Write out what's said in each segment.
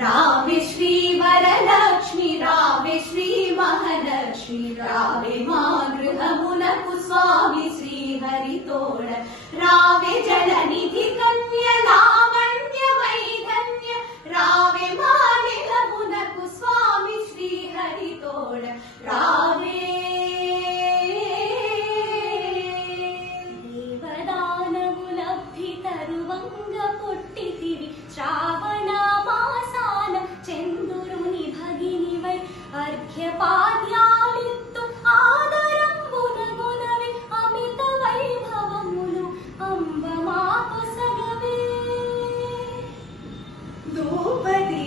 రావే శ్రీ వరలక్ష్మి రావే శ్రీ మహాలక్ష్మి రావే మా గృహమునకు స్వామి శ్రీహరి తోడ రావే జలనిధి కన్య లావణ్యమై ధన్య రావే మా నిలమునకు స్వామి శ్రీహరి తోడ రావే దేవదానములబ్ధితరువంగ పొట్టితివి శ్రావణ మాసాన చంద్రుని భగినివై అర్ఘ్యపాద్యాలిత్తు ఆదరంబునగునవి అమిత వైభవములు అంబ మాకు సగవే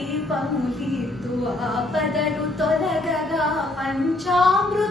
ధూపదీపములిత్తు ఆపదలు తొలగగా పంచామృత